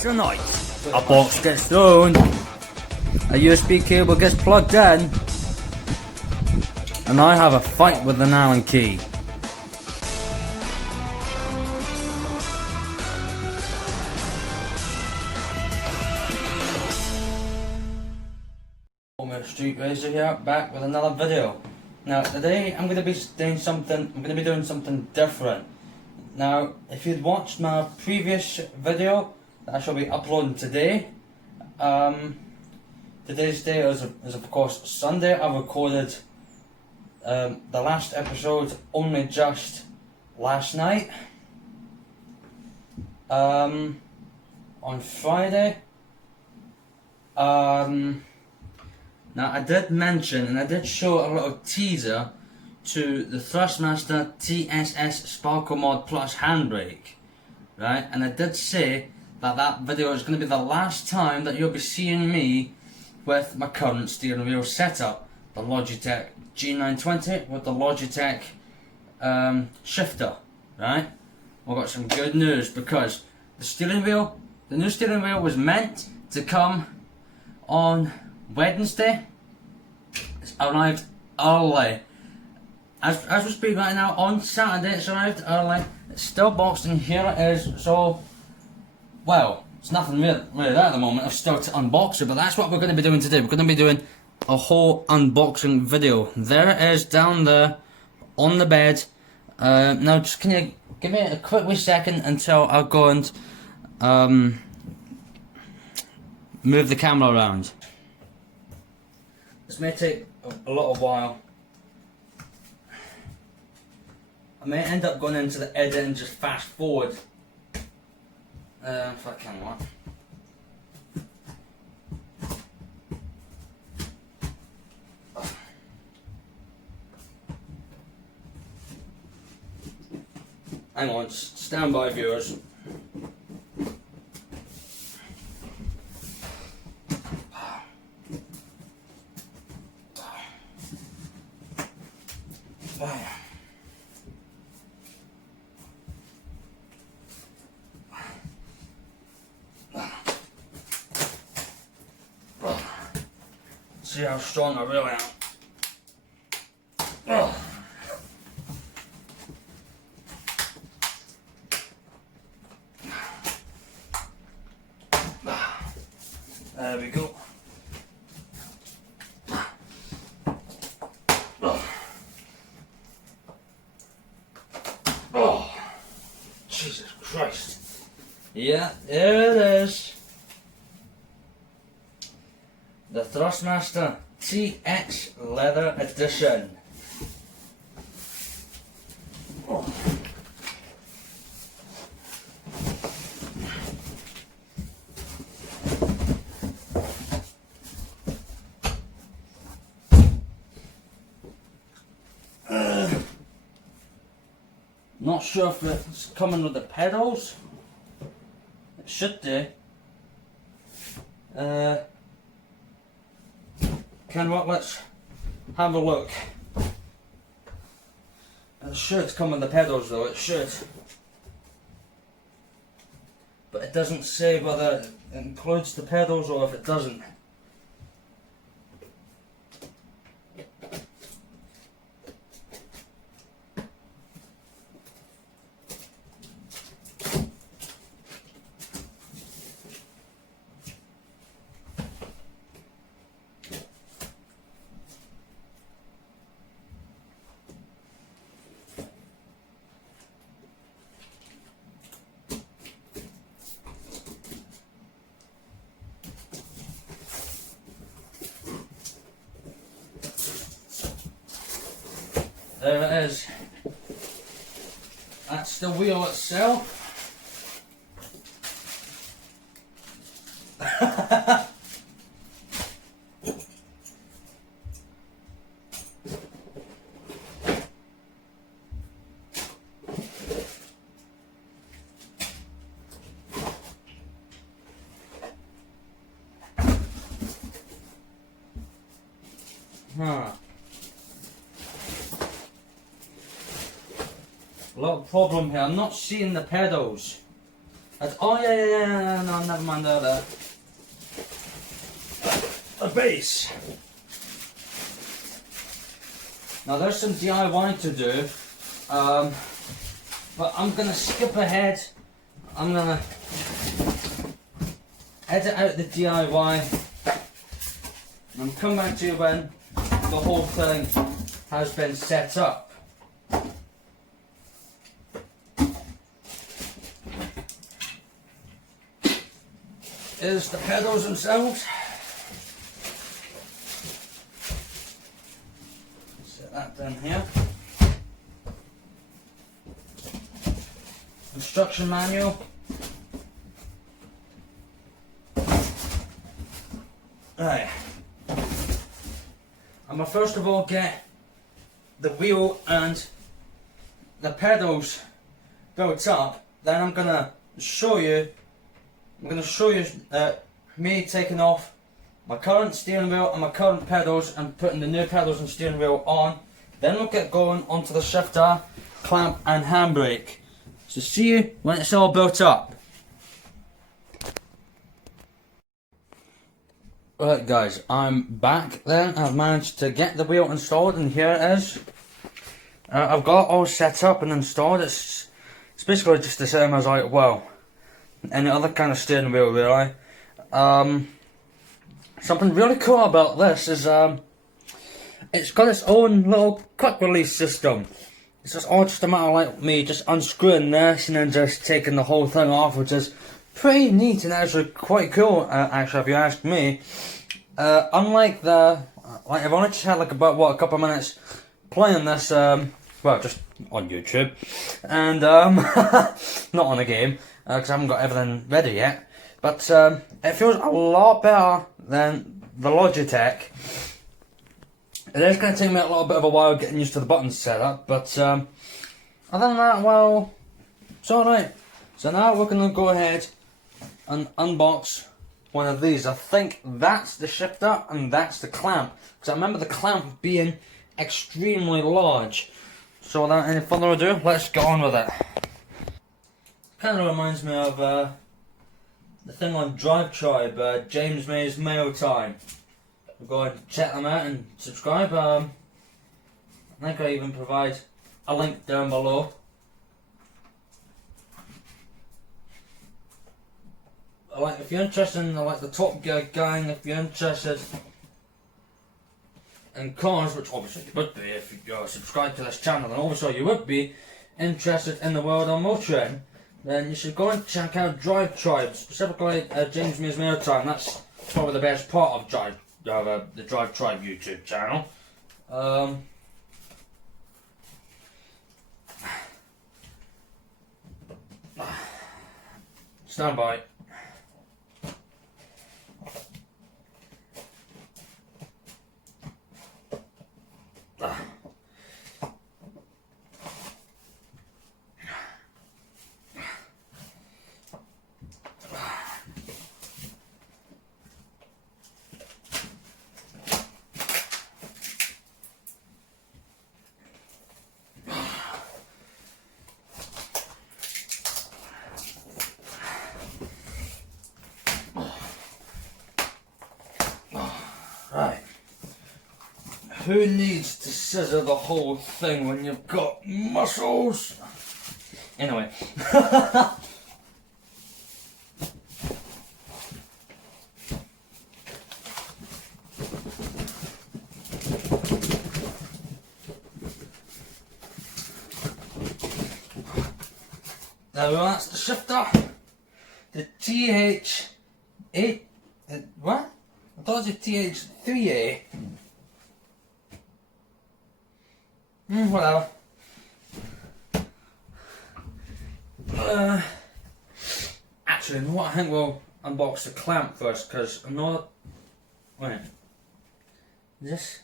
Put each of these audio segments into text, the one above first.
Tonight, a box gets thrown, a USB cable gets plugged in, and I have a fight with an Allen key. Street Racer here, back with another video. Now today I'm going to be doing something different. Now if you'd watched my previous video that I shall be uploading today, today's day is of course Sunday. I recorded the last episode only just last night. On Friday. Now I did mention and I did show a little teaser to the Thrustmaster TSS Sparco Mod Plus Handbrake, right? And I did say that that video is going to be the last time that you'll be seeing me with my current steering wheel setup, the Logitech G920 with the Logitech shifter, right? We've got some good news because the new steering wheel was meant to come on Wednesday. It's arrived early. As we speak right now, on Saturday it's arrived early. It's still boxed and here it is. So, well, it's nothing really there at the moment. I've still to unbox it, but that's what we're going to be doing today. We're going to be doing a whole unboxing video. There it is down there on the bed. Now just can you give me a quick wee second until I go and move the camera around. This may take a little while. I may end up going into the edit and just fast forward. If I can, what? Hang on, stand by, viewers. See how strong I really am. Oh. There we go. Oh, Jesus Christ. Yeah, there it is. The Thrustmaster TX Leather Edition. Oh. Not sure if it's coming with the pedals. It should do. Let's have a look. It should come with the pedals though, it should. But it doesn't say whether it includes the pedals or if it doesn't. There it is. That's the wheel itself. A little problem here, I'm not seeing the pedals. Oh yeah, no, never mind that. A base. Now there's some DIY to do, but I'm gonna skip ahead. I'm gonna edit out the DIY and come back to you when the whole thing has been set up. Is the pedals themselves. Set that down here. Instruction manual. Right. I'm gonna first of all get the wheel and the pedals built up. Then I'm gonna show you. Me taking off my current steering wheel and my current pedals and putting the new pedals and steering wheel on. Then we'll get going onto the shifter, clamp and handbrake. So see you when it's all built up. Right guys, I'm back then. I've managed to get the wheel installed and here it is. I've got it all set up and installed. It's basically just the same as like, well, any other kind of steering wheel really. Something really cool about this is it's got its own little quick release system. It's just all just a matter of like me just unscrewing this and then just taking the whole thing off, which is pretty neat and actually quite cool, actually, if you ask me. Unlike the, like, I've only just had like about, what, a couple of minutes playing this, well, just on YouTube, and, not on a game, because I haven't got everything ready yet, but, it feels a lot better than the Logitech. It is going to take me a little bit of a while getting used to the buttons set up, but, other than that, well, it's alright. So now we're going to go ahead and unbox one of these. I think that's the shifter and that's the clamp, because I remember the clamp being extremely large. So without any further ado, let's get on with it. Kind of reminds me of the thing on Drive Tribe, James May's Mail Time. Go and check them out and subscribe. I think I even provide a link down below. Like, if you're interested in like the Top Gear gang, if you're interested in cars, which obviously you would be if you're subscribed to this channel, and obviously you would be interested in the world of motoring, then you should go and check out Drive Tribe, specifically James May's Mail Time. That's probably the best part of the Drive Tribe YouTube channel. Stand by. Right. Who needs to scissor the whole thing when you've got muscles? Anyway. Now that's the shifter. The TH8A. What? I thought it was a TH8A. Whatever. Actually, you know what? I think we'll unbox the clamp first, because I'm not. Wait. Is this?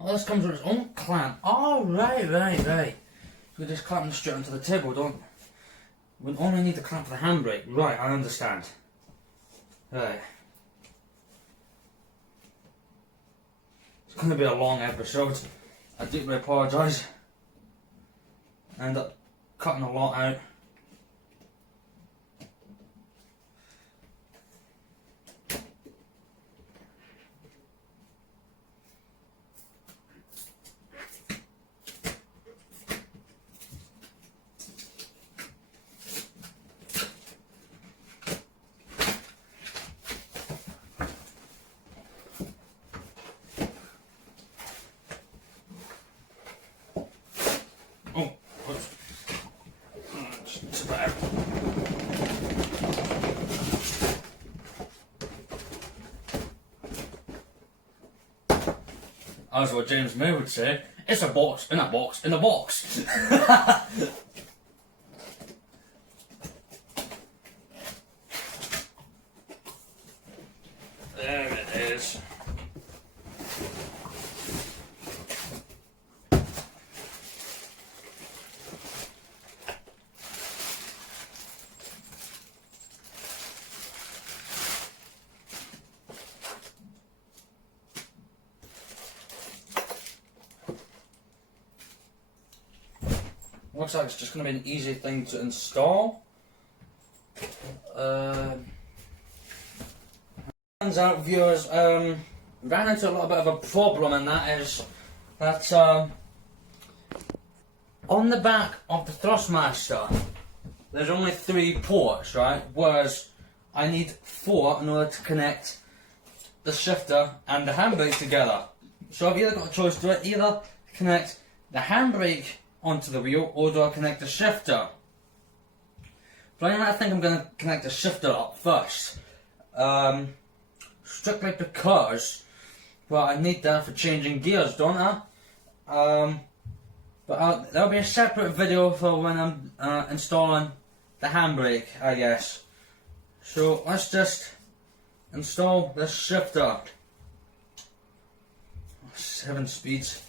Oh, this comes with its own clamp. Oh, right. So we just clamp it straight onto the table, don't we? We only need the clamp for the handbrake. Right, I understand. Right. It's going to be a long episode. I deeply apologise. I end up cutting a lot out. as what James May would say, it's a box in a box in a box. There it is. Looks like it's just going to be an easy thing to install. Turns out, viewers, ran into a little bit of a problem, and that is that on the back of the Thrustmaster there's only 3 ports, right? Whereas I need 4 in order to connect the shifter and the handbrake together. So I've either got a choice: do I either connect the handbrake onto the wheel, or do I connect the shifter? But I think I'm going to connect the shifter up first. Strictly because, well, I need that for changing gears, don't I? But there'll be a separate video for when I'm installing the handbrake, I guess. So let's just install this shifter. 7 speeds.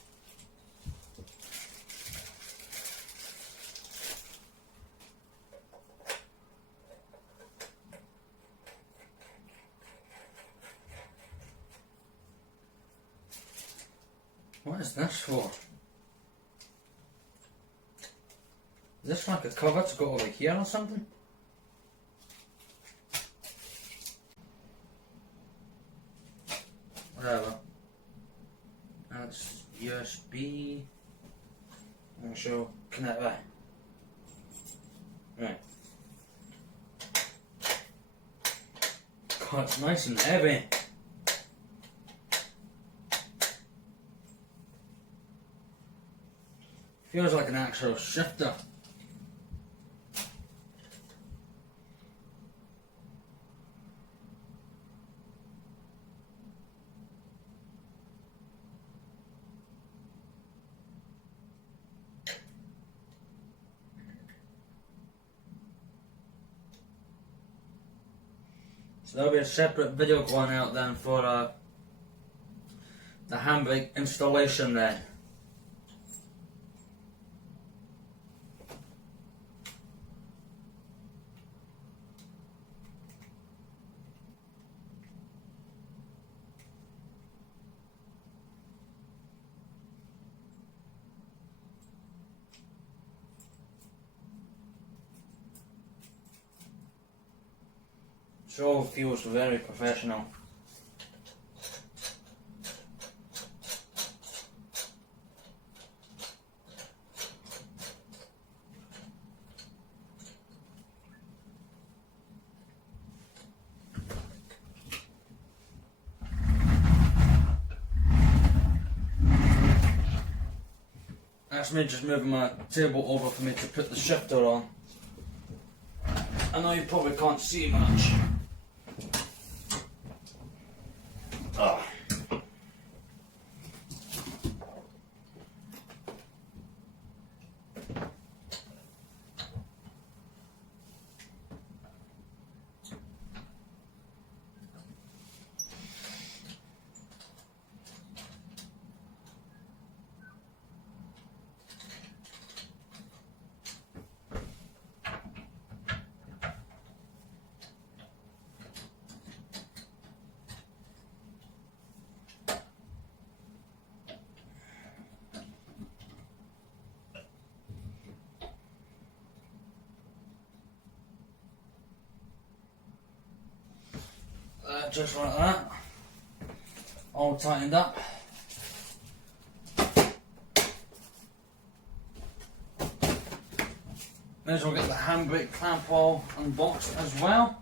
What is this for? Is this like a cover to go over here or something? Whatever. That's USB. I'm sure connect that. Right. God, it's nice and heavy. Feels like an actual shifter. So there'll be a separate video going out then for the handbrake installation then. It all feels very professional. That's me just moving my table over for me to put the shifter on. I know you probably can't see much. Oh. Just like that, all tightened up. May as well get the handbrake clamp all unboxed as well.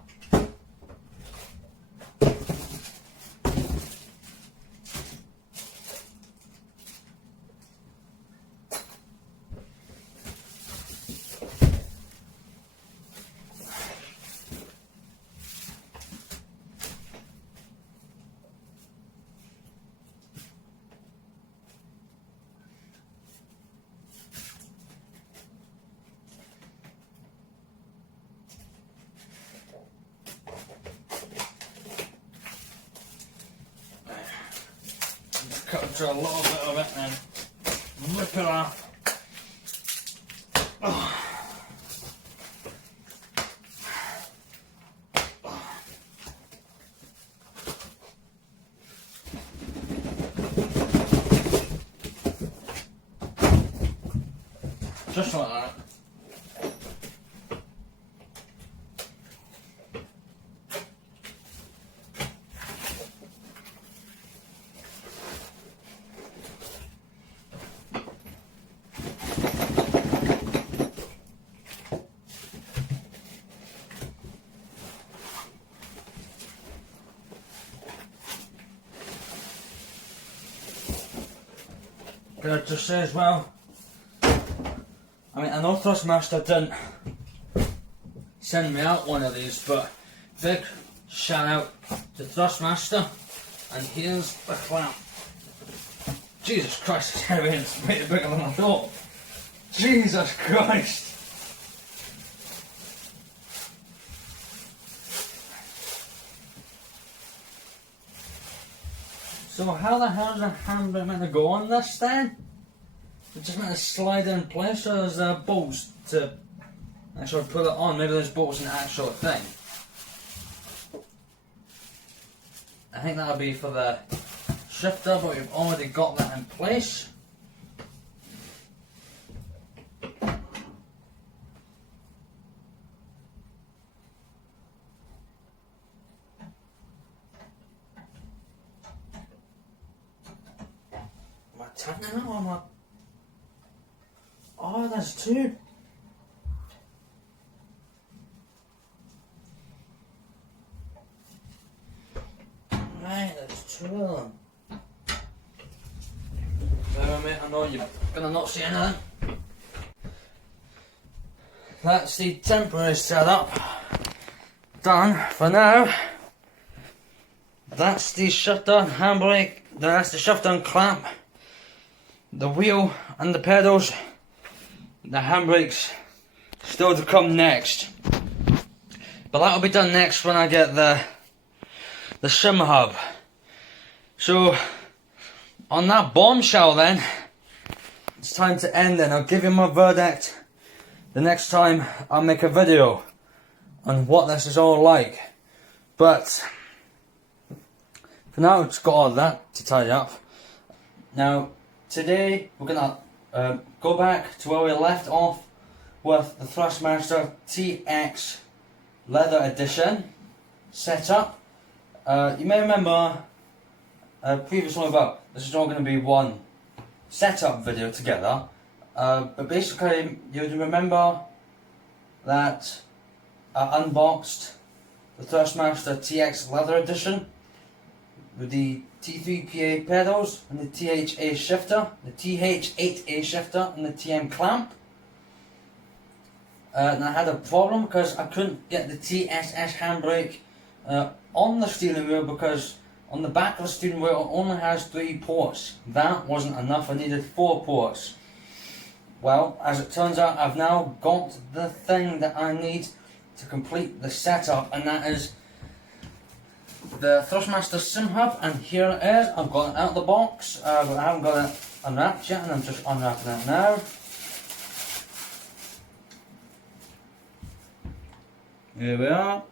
capture a little bit of it and rip it off. Just like that. Can I just say as well, I mean, I know Thrustmaster didn't send me out one of these, but big shout out to Thrustmaster, and here's the clamp. Jesus Christ, it's heavy and it's way bigger than I thought. Jesus Christ! So how the hell is the handbrake meant to go on this then? It's just meant to slide in place, or there's bolts to actually put it on? Maybe there's bolts in the actual thing. I think that'll be for the shifter, but we've already got that in place. Am I tightening it or am I? Oh, there's two. Right, there's two of them. Bear with me, I know you're gonna not see anything. That's the temporary setup done for now. That's the shifter handbrake, that's the shifter and clamp, the wheel and the pedals. The handbrake's still to come next, but that'll be done next when I get the Sim Hub. So on that bombshell then, it's time to end it. I'll give you my verdict the next time I make a video on what this is all like. But for now, it's got all that to tidy up. Now today we're gonna go back to where we left off with the Thrustmaster TX Leather Edition setup. You may remember previously about this is all going to be one setup video together, but basically you remember that I unboxed the Thrustmaster TX Leather Edition with the T3PA pedals and the TH8A shifter, the TH8A shifter and the TM Clamp. And I had a problem because I couldn't get the TSS handbrake on the steering wheel, because on the back of the steering wheel it only has 3 ports. That wasn't enough, I needed 4 ports. Well, as it turns out, I've now got the thing that I need to complete the setup, and that is the Thrustmaster Sim Hub, and here it is. I've got it out of the box, but I haven't got it unwrapped yet, and I'm just unwrapping it now. Here we are.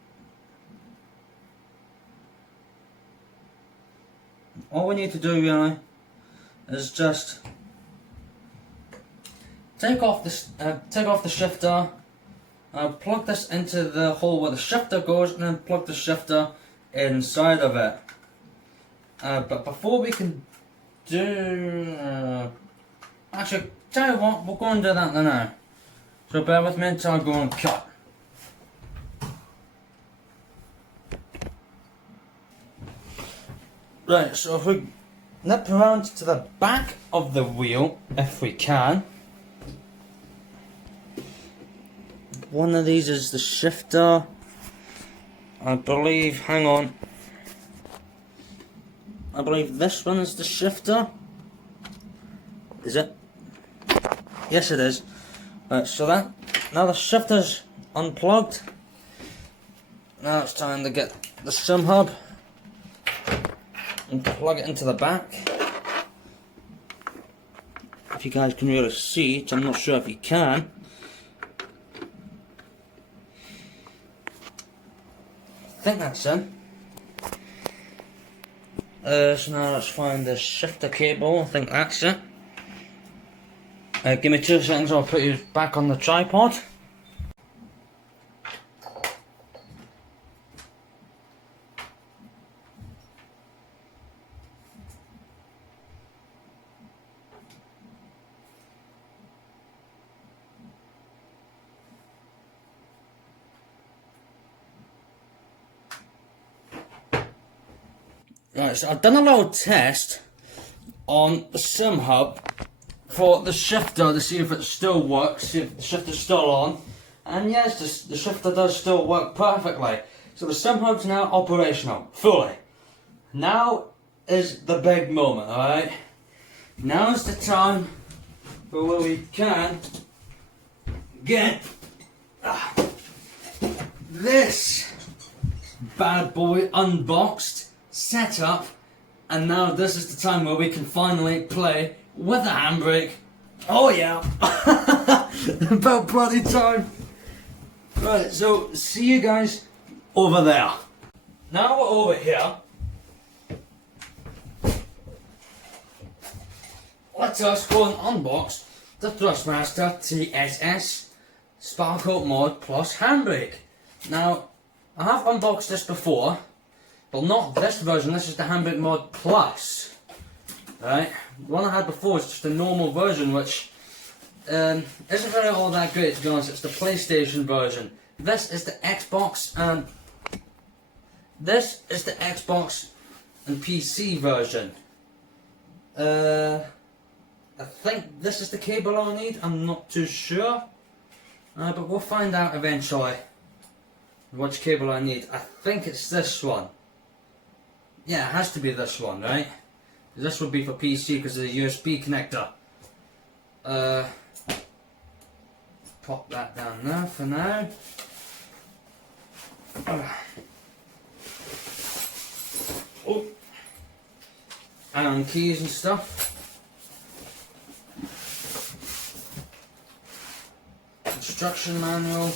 All we need to do really is just take off the shifter, plug this into the hole where the shifter goes, and then plug the shifter inside of it. But before we can do, actually, tell you what, we'll go and do that now. So bear with me until I go and cut. Right, so if we nip around to the back of the wheel, if we can. One of these is the shifter, I believe, hang on. I believe this one is the shifter. Is it? Yes it is. Right, so that, now the shifter's unplugged. Now it's time to get the Sim Hub and plug it into the back. if you guys can really see it. I'm not sure if you can. I think that's it. So now let's find the shifter cable. I think that's it. Give me 2 seconds, I'll put you back on the tripod. Right, so I've done a little test on the Sim Hub for the shifter to see if it still works, see if the shifter's still on. And yes, the shifter does still work perfectly. So the Sim Hub's now operational, fully. Now is the big moment, alright? Now is the time where we can get this bad boy unboxed, set up, and now this is the time where we can finally play with a handbrake. Oh yeah! About bloody time! Right, so see you guys over there. Now we're over here. Let us go and unbox the Thrustmaster TSS Sparco mod plus handbrake. Now, I have unboxed this before, but not this version. This is the handbrake mod plus. Right, the one I had before is just a normal version, which isn't really all that great, to be honest. It's the PlayStation version. This is the Xbox and PC version. I think this is the cable I need. I'm not too sure, but we'll find out eventually which cable I need. I think it's this one. Yeah, it has to be this one, right? This would be for PC because of the USB connector. Pop that down there for now. Oh, Allen keys and stuff. Instruction manual.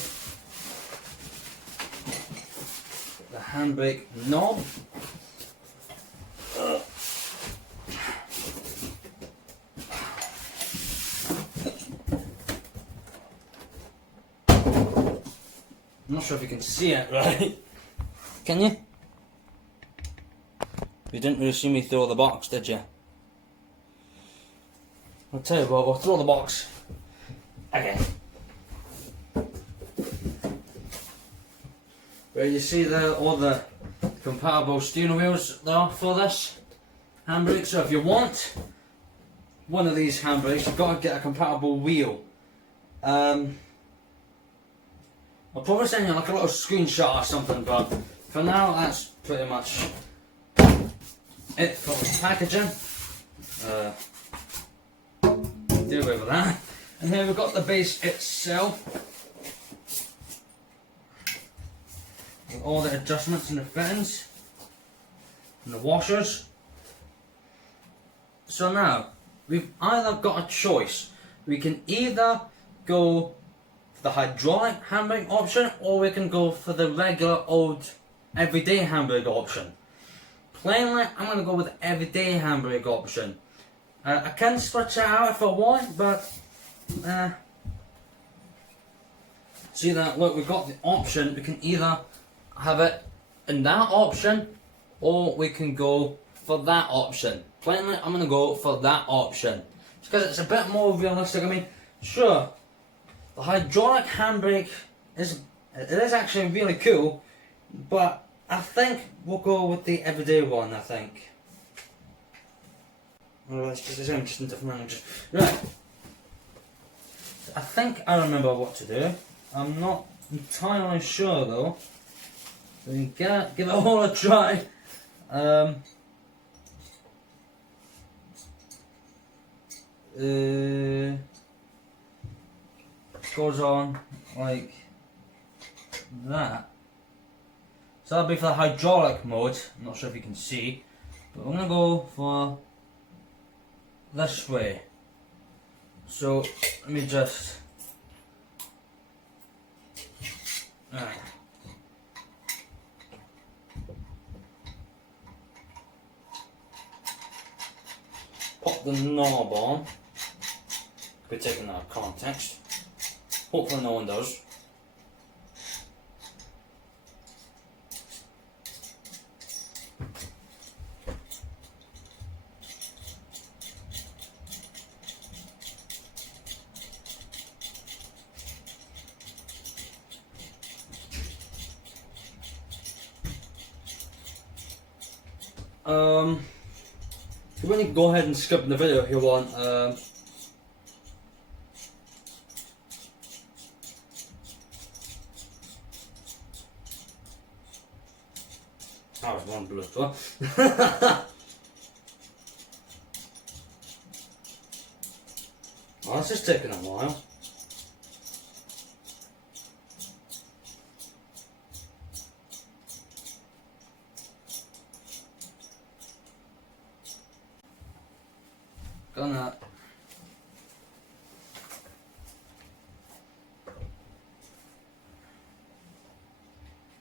The handbrake knob. I'm not sure if you can see it, right? Can you? You didn't really see me throw the box, did you? I'll tell you what, we'll throw the box again. Where you see all the compatible steering wheels there for this handbrake. So if you want one of these handbrakes, you've got to get a compatible wheel. I'll probably send you like a little screenshot or something, but for now that's pretty much it for the packaging. Do away with that. And here we've got the base itself. With all the adjustments and the fittings. And the washers. So now, we've either got a choice. We can either go for the hydraulic handbrake option, or we can go for the regular old everyday handbrake option. Plainly, I'm going to go with the everyday handbrake option. I can switch it out if I want, but see that, look, we've got the option. We can either have it in that option, or we can go for that option. Plainly, I'm going to go for that option. It's because it's a bit more realistic. I mean, sure, the hydraulic handbrake is actually really cool, but I think we'll go with the everyday one, I think. Well, it's just in different languages. Right. I think I remember what to do. I'm not entirely sure though. So we can give it all a try. Goes on like that. So that'll be for the hydraulic mode. I'm not sure if you can see, but I'm gonna go for this way. So let me just pop the knob on. We're taking that out of context. Hopefully no one does. You want to go ahead and skip the video if you want. That was one blue as well. Well, this is taking a while. Gonna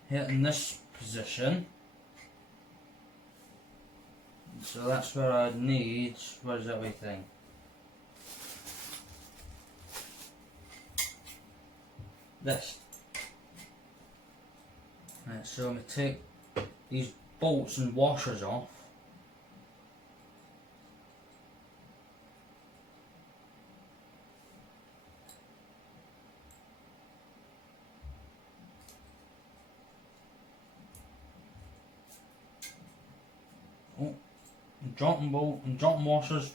hit in this position. So that's where I need, where's that wee thing? This. Right, so I'm going to take these bolts and washers off. Oh, dropping bolt and dropping washers.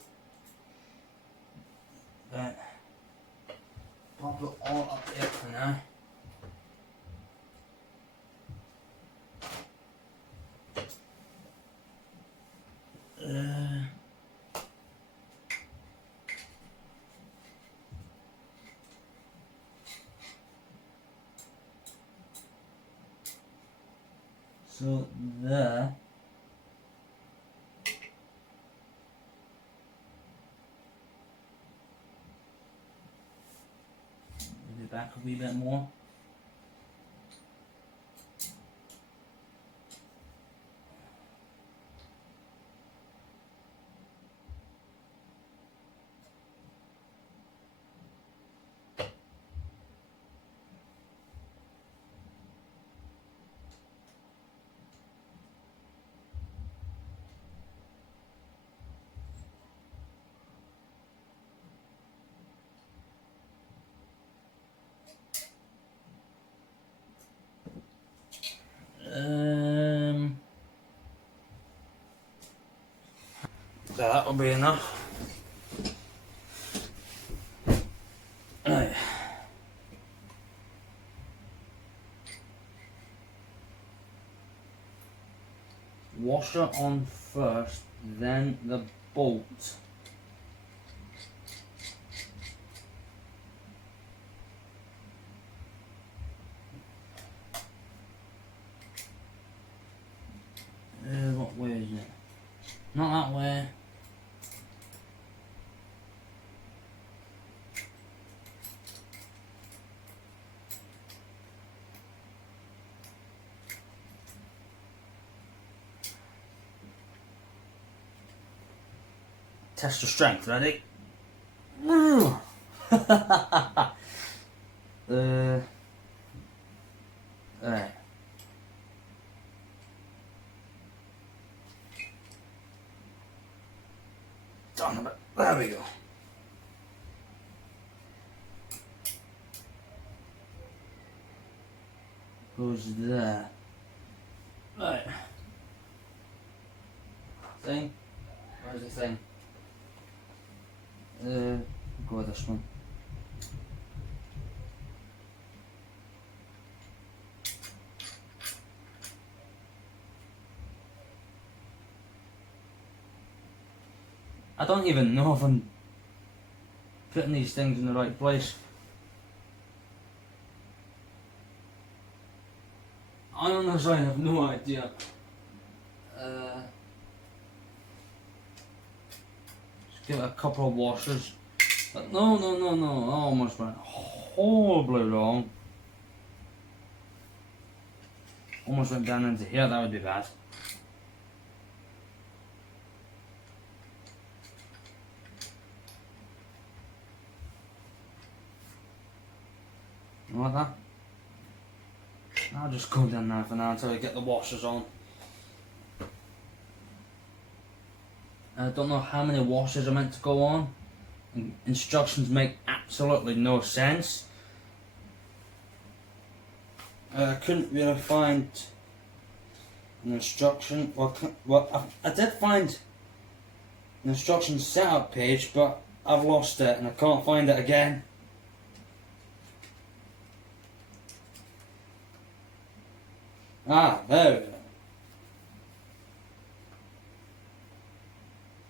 Right. Pop it all up there for now. So there. Maybe back a wee bit more. So that'll be enough. Right. Washer on first, then the bolt. What way is it? Not that way. Test the strength, ready? Right. Down a bit. There we go. Goes there. Right. Thing. Where's the thing? Go with this one. I don't even know if I'm putting these things in the right place. I honestly have no idea. Just give it a couple of washers. But no, no, no, no, I almost went horribly wrong. Almost went down into here, that would be bad. You like that? I'll just go down there for now until I get the washers on. I don't know how many washers are meant to go on. Instructions make absolutely no sense. I couldn't really find an instruction. Well, I did find an instruction setup page, but I've lost it and I can't find it again. Ah, there we go.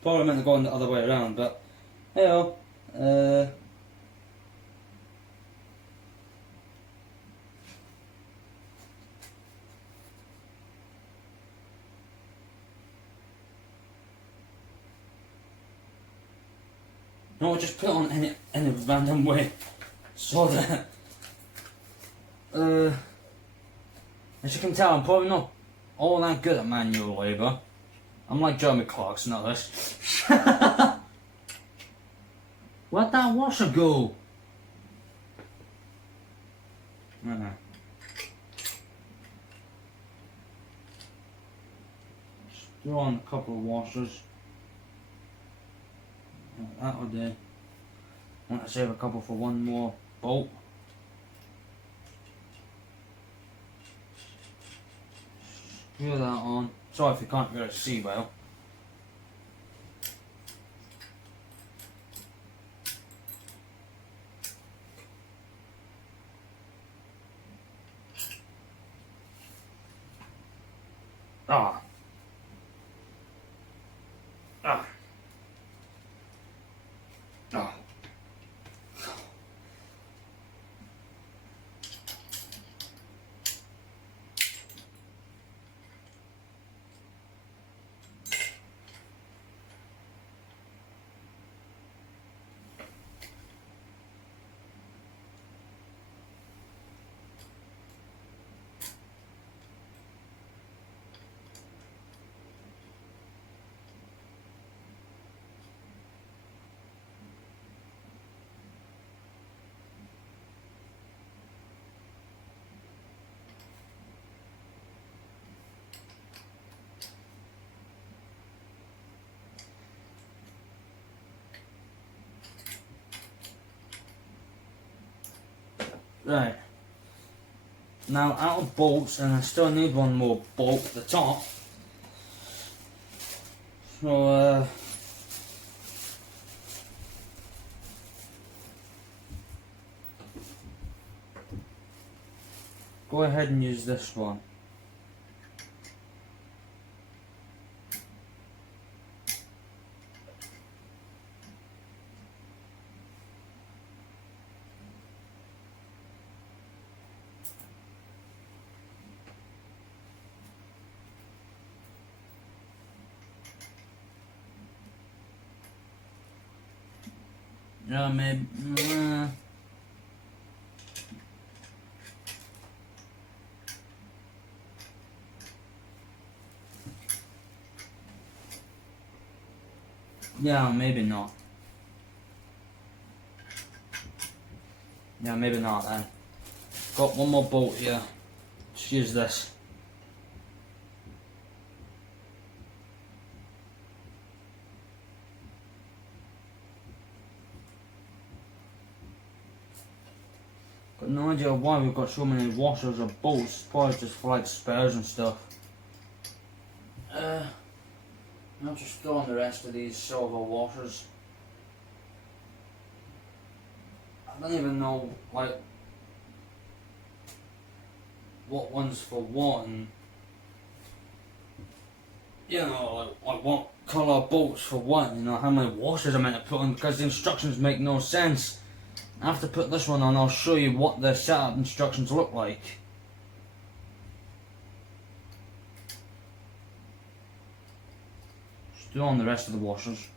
Probably meant to go the other way around, but hey oh. No, just put it on any random way, so that as you can tell, I'm probably not all that good at manual labour. I'm like Jeremy Clarkson at this. Where'd that washer go? Throw on a couple of washers. That'll do. I want to save a couple for one more bolt. Screw that on. Sorry if you can't really see well. Ah. Ah. Ah. Right. Now out of bolts, and I still need one more bolt at the top. So go ahead and use this one. Yeah, maybe. Yeah, maybe not. Yeah, maybe not then. Got one more bolt here. Just use this. Got no idea why we've got so many washers or bolts. Probably just for like spares and stuff. I'll just throw on the rest of these silver washers. I don't even know like what one's for what, and you know like what colour bolts for what, you know how many washers I'm meant to put on, because the instructions make no sense. After put this one on, I'll show you what the setup instructions look like. Just do on the rest of the washers.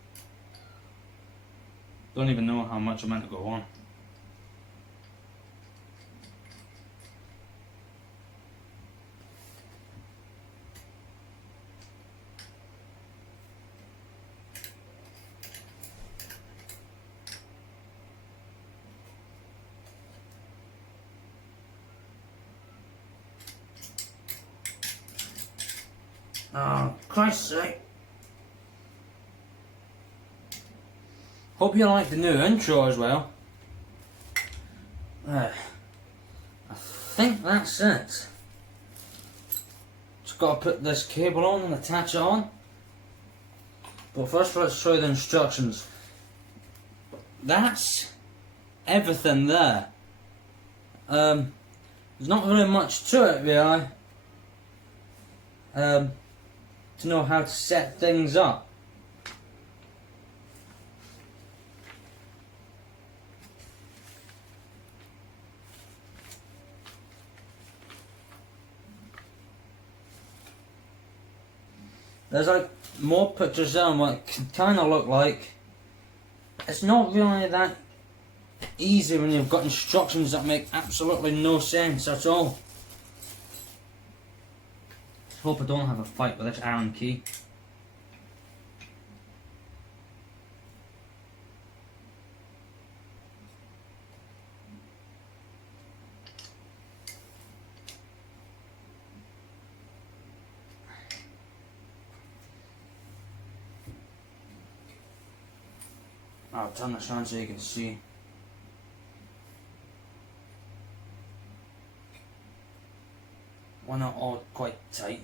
Don't even know how much I'm meant to go on. Oh, Christ's sake. Hope you like the new intro as well. I think that's it. Just gotta put this cable on and attach it on. But first let's show you the instructions. That's everything there. There's not really much to it really. To know how to set things up. There's like more pictures there on what it can kind of look like. It's not really that easy when you've got instructions that make absolutely no sense at all. Hope I don't have a fight with this Allen key. I'll turn this on so you can see. Why not all quite tight?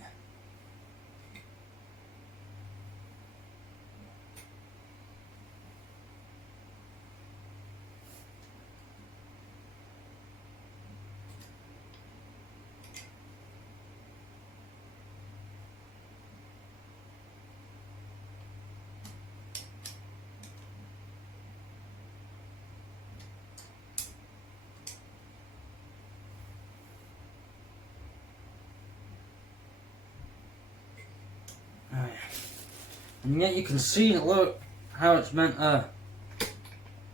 And yet you can see, look, how it's meant to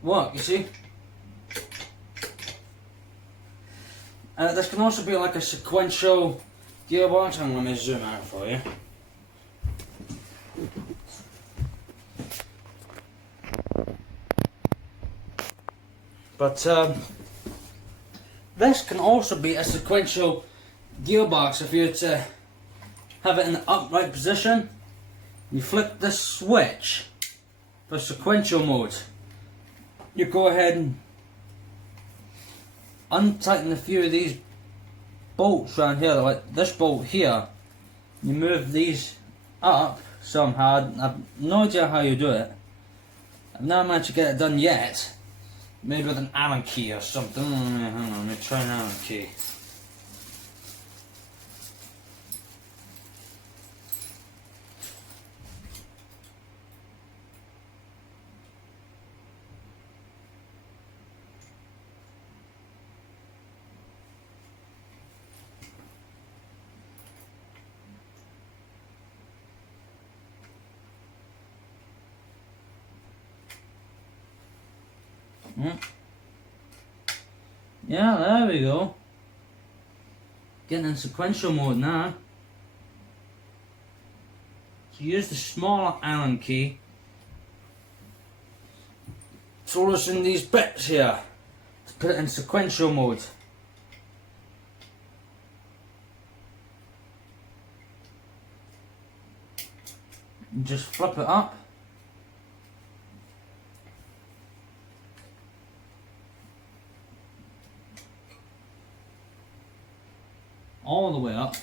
work, you see? This can also be like a sequential gearbox. I'm going to zoom out for you. But this can also be a sequential gearbox if you were to have it in the upright position. You flick this switch for sequential mode. You go ahead and untighten a few of these bolts around here, like this bolt here. You move these up somehow. I've no idea how you do it. I've not managed to get it done yet. Maybe with an Allen key or something. Hang on, let me try an Allen key. Yeah, there we go. Getting in sequential mode now. So use the smaller Allen key to loosen these bits here to put it in sequential mode. And just flip it up. All the way up.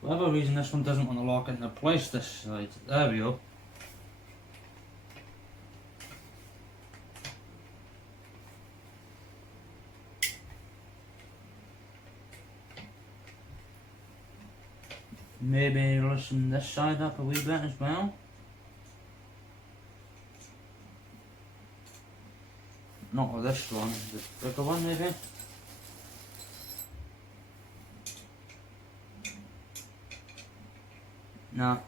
For whatever reason this one doesn't want to lock into place this side. There we go. Maybe loosen this side up a wee bit as well. Not with this one, the bigger one maybe. Now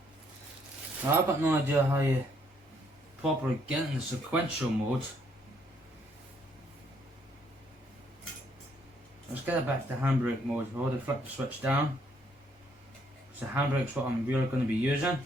I've got no idea how you properly get in the sequential mode. Let's get it back to handbrake mode. We've already flipped the switch down. So handbrake's what I'm really going to be using.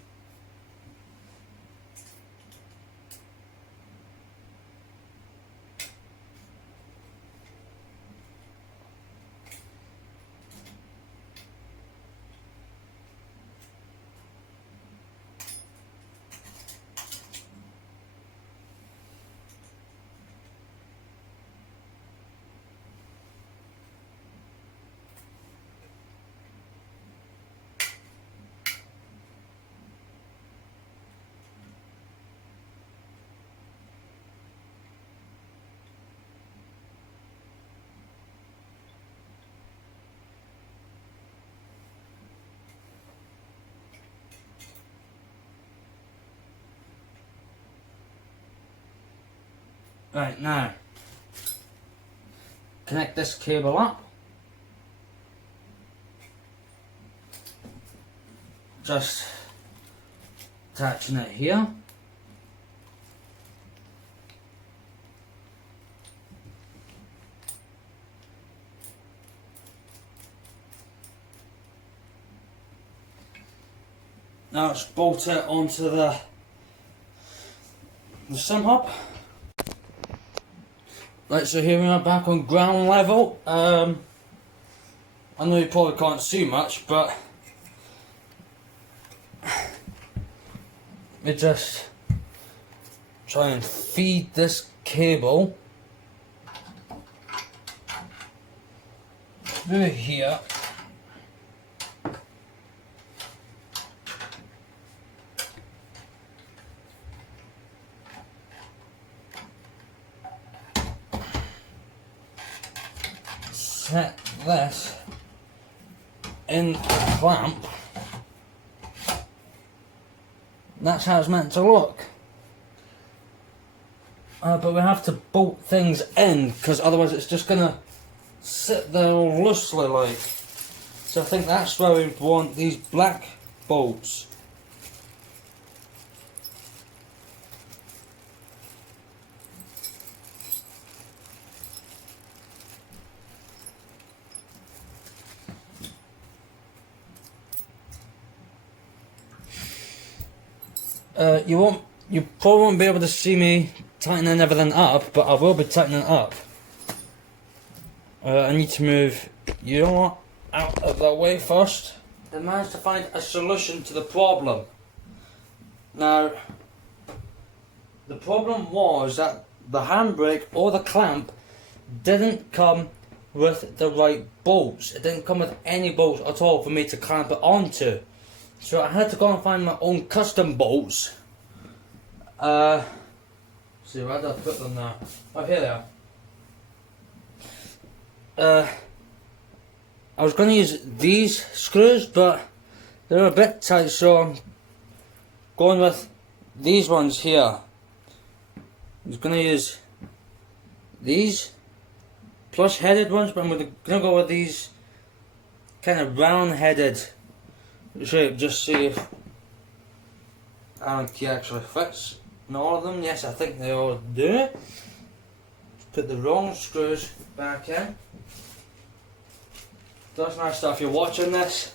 Right, now connect this cable up. Just attaching it here. Now let's bolt it onto the Sim Hub. Right, so here we are back on ground level. I know you probably can't see much, but we just try and feed this cable through here. Set this in the clamp. That's how it's meant to look. But we have to bolt things in, because otherwise it's just gonna sit there all loosely like. So I think that's where we want these black bolts. You probably won't be able to see me tightening everything up, but I will be tightening it up. I need to move you know what, out of the way first. I managed to find a solution to the problem. Now, the problem was that the handbrake or the clamp didn't come with the right bolts. It didn't come with any bolts at all for me to clamp it onto. So I had to go and find my own custom bolts. See, where did I put them now? Oh, here they are. I was going to use these screws, but they're a bit tight, so I'm going with these ones here. I'm just going to use these plush headed ones, but I'm going to go with these kind of round headed shape, just see if Allen key actually fits in all of them. Yes, I think they all do. Let's put the wrong screws back in. Thrustmaster, if you're watching this,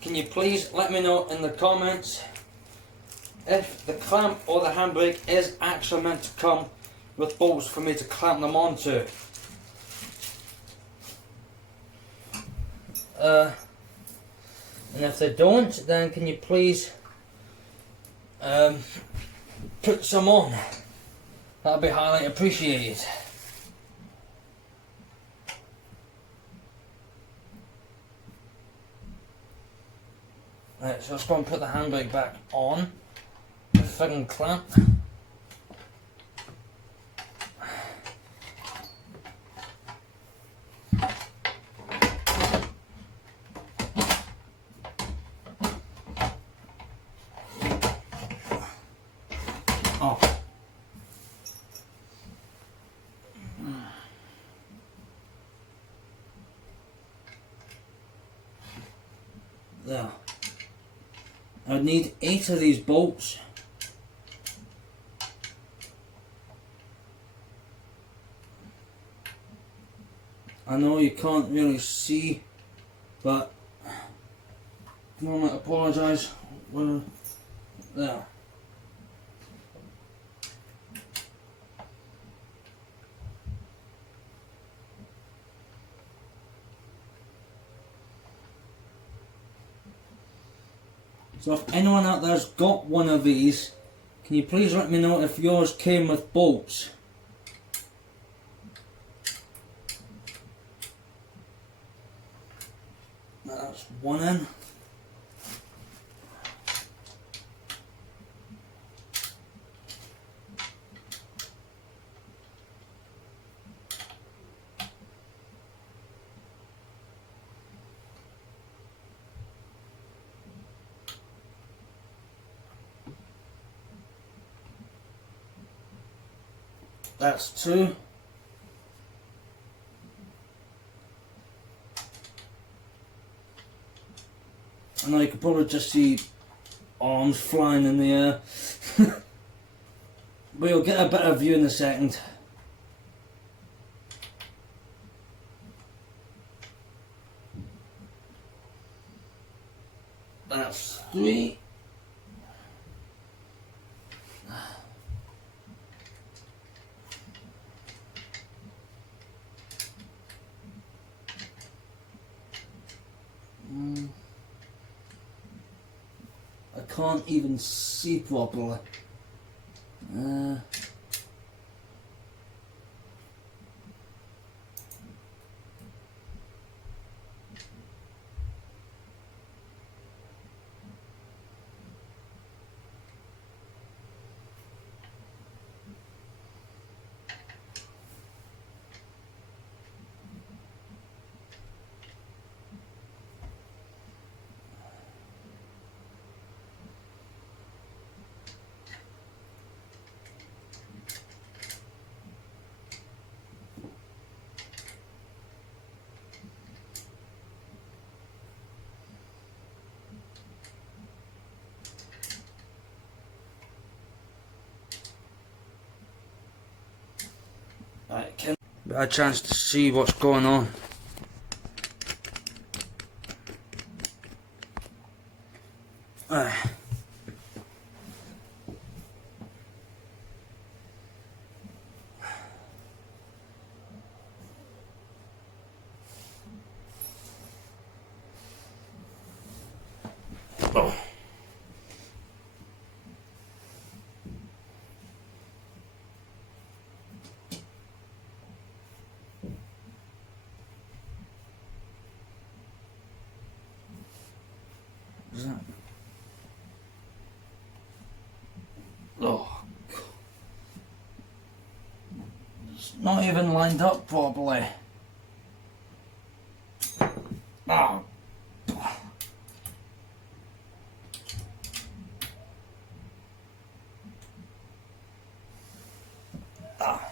can you please let me know in the comments if the clamp or the handbrake is actually meant to come with bolts for me to clamp them onto. And if they don't, then can you please put some on? That'd be highly appreciated. Right, so let's go and put the handbrake back on the friggin' clamp. Oh. There. I would need 8 of these bolts. I know you can't really see, but I apologise. Well, there. So if anyone out there's got one of these, can you please let me know if yours came with bolts? That's one in. That's 2. I know you can probably just see arms flying in the air. But you'll get a better view in a second. That's 3. I can't even see properly. Right, can a chance to see what's going on. Oh. Is that? Oh, it's not even lined up properly. Oh. Ah.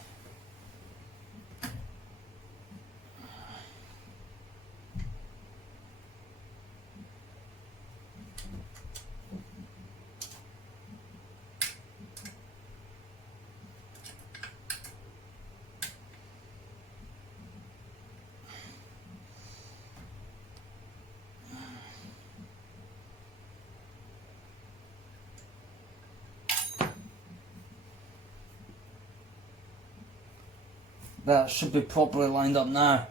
That should be properly lined up now.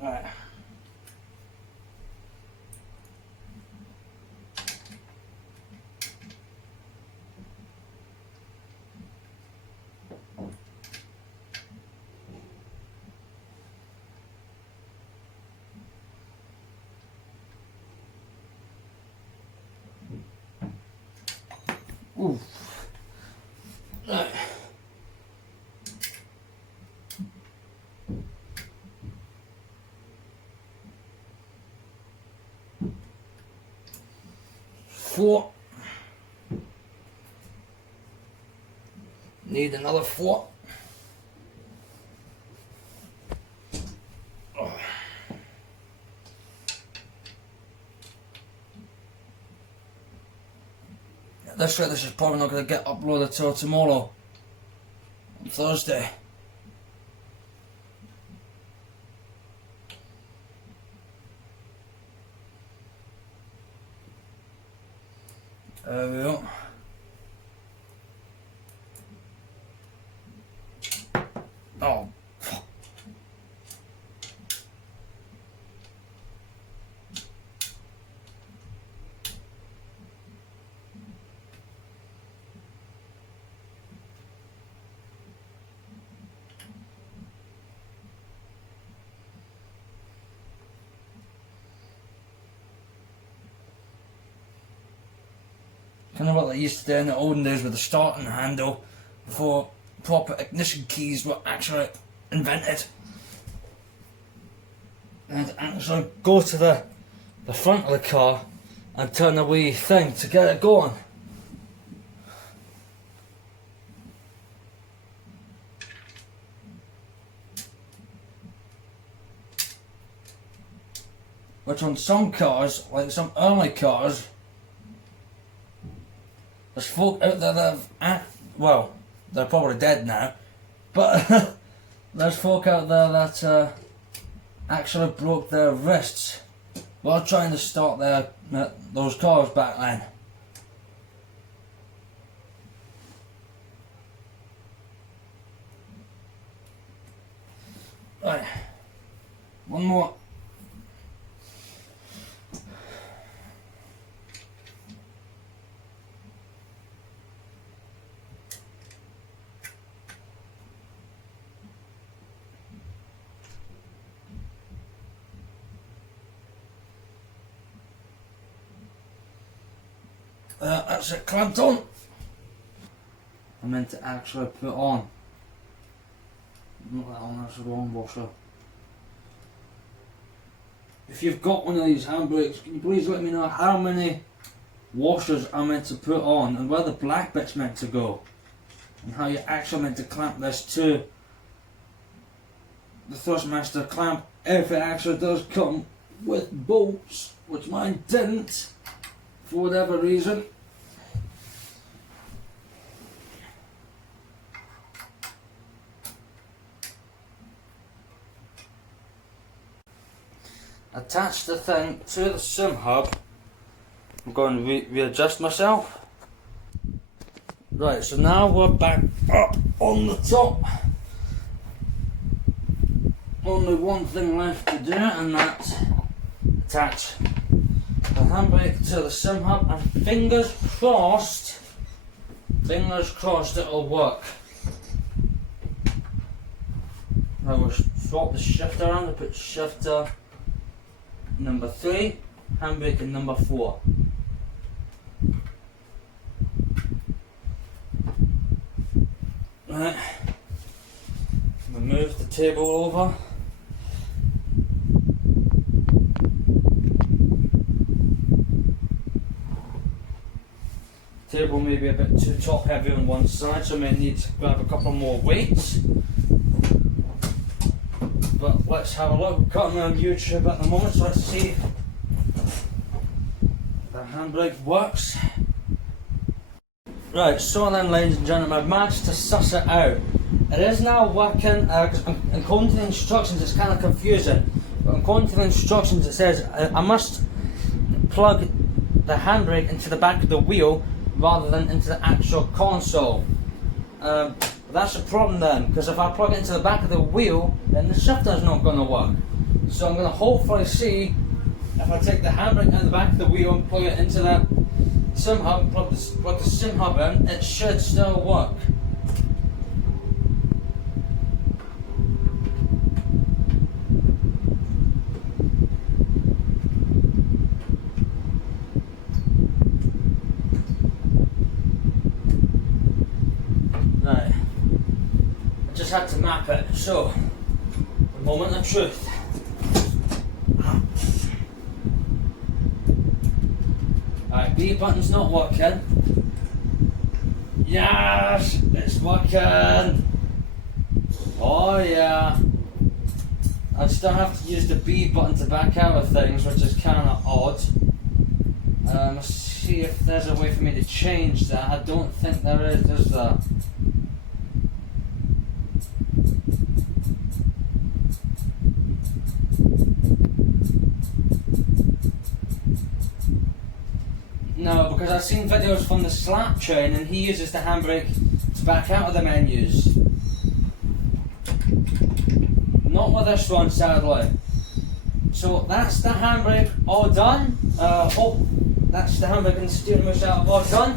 Right. Ooh. Right. 4. Need another 4. Oh. This is probably not going to get uploaded till tomorrow, on Thursday. There we go. Oh. Kind of what they used to do in the olden days with the starting handle before proper ignition keys were actually invented. And actually go to the front of the car and turn the wee thing to get it going. Which on some cars, like some early cars, there's folk out there that have, well, they're probably dead now, but there's folk out there that actually broke their wrists while trying to start those cars back then. Right, one more. That's it clamped on. I meant to actually put on. Not that on, that's the wrong washer. If you've got one of these handbrakes, can you please let me know how many washers are meant to put on and where the black bit's meant to go, and how you're actually meant to clamp this to the Thrustmaster clamp if it actually does come with bolts, which mine didn't for whatever reason. Attach the thing to the Sim Hub. I'm going to readjust myself. Right, so now we're back up on the top. Only one thing left to do, and that's attach the handbrake to the Sim Hub, and fingers crossed it'll work. I will swap the shifter around and put shifter number 3, handbrake in number 4. Right, move the table over. The table may be a bit too top heavy on one side, so I may need to grab a couple more weights. But let's have a look. We're cutting on YouTube at the moment, so let's see if the handbrake works. Right, so then ladies and gentlemen, I've managed to suss it out. It is now working, according to the instructions it's kind of confusing, but according to the instructions it says I must plug the handbrake into the back of the wheel rather than into the actual console. That's a problem then, because if I plug it into the back of the wheel, then the shifter's not going to work. So I'm going to hopefully see if I take the handbrake out of the back of the wheel and plug it into that Sim Hub, plug the Sim Hub in, it should still work. Right, I just had to map it, so the moment of truth. Alright, B button's not working. Yes, it's working. Oh yeah. I still have to use the B button to back out of things, which is kind of odd. Let's see if there's a way for me to change that. I don't think there is there? No, because I've seen videos from the Slap chain and he uses the handbrake to back out of the menus. Not with this one, sadly. So that's the handbrake all done. That's the handbrake and steering wheel setup all done.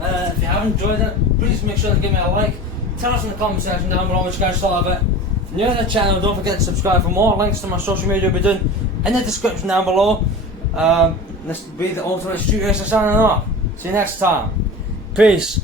If you have enjoyed it, please make sure to give me a like. Tell us in the comment section down below what you guys thought of it. If you're new to the channel, don't forget to subscribe for more. Links to my social media will be down in the description down below. This will be the ultimate street racer signing off. See you next time. Peace.